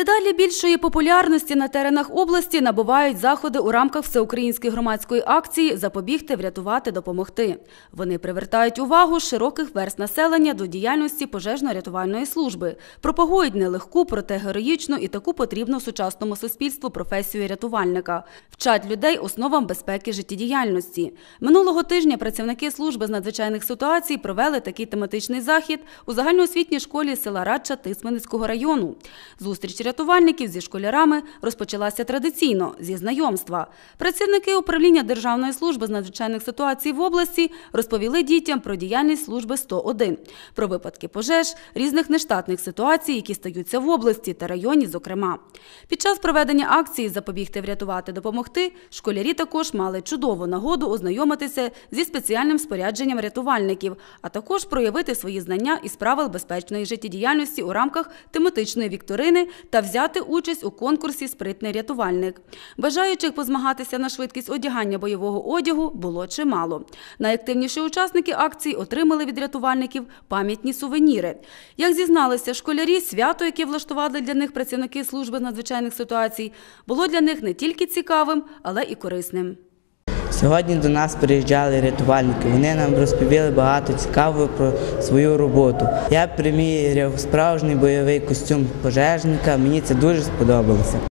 Дедалі більшої популярності на теренах області набувають заходи у рамках всеукраїнської громадської акції Запобігти, врятувати, допомогти. Вони привертають увагу широких верст населення до діяльності пожежно-рятувальної служби, пропагують нелегку, проте героїчну і таку потрібну сучасному суспільству професію рятувальника, вчать людей основам безпеки життєдіяльності. Минулого тижня працівники служби з надзвичайних ситуацій провели такий тематичний захід у загальноосвітній школі села Радча Тисменницького району. Зустріч рятувальників зі школярами розпочалася традиційно зі знайомства. Працівники управління Державної служби з надзвичайних ситуацій в області розповіли дітям про діяльність служби 101, про випадки пожеж, різних нештатних ситуацій, які стаються в області та районі, зокрема. Під час проведення акції Запобігти, врятувати, допомогти школярі також мали чудову нагоду ознайомитися зі спеціальним спорядженням рятувальників, а також проявити свої знання із правил безпечної життєдіяльності у рамках тематичної вікторини та взяти участь у конкурсі Спритний рятувальник. Бажаючих позмагатися на швидкість одягання бойового одягу було чимало. Найактивніші учасники акції отримали від рятувальників пам'ятні сувеніри. Як зізналися школярі, свято, яке влаштували для них працівники служби з надзвичайних ситуацій, було для них не тільки цікавим, але і корисним. Сьогодні до нас приїжджали рятувальники. Вони нам розповіли багато цікавого про свою роботу. Я приміряв справжній бойовий костюм пожежника. Мені це дуже сподобалося.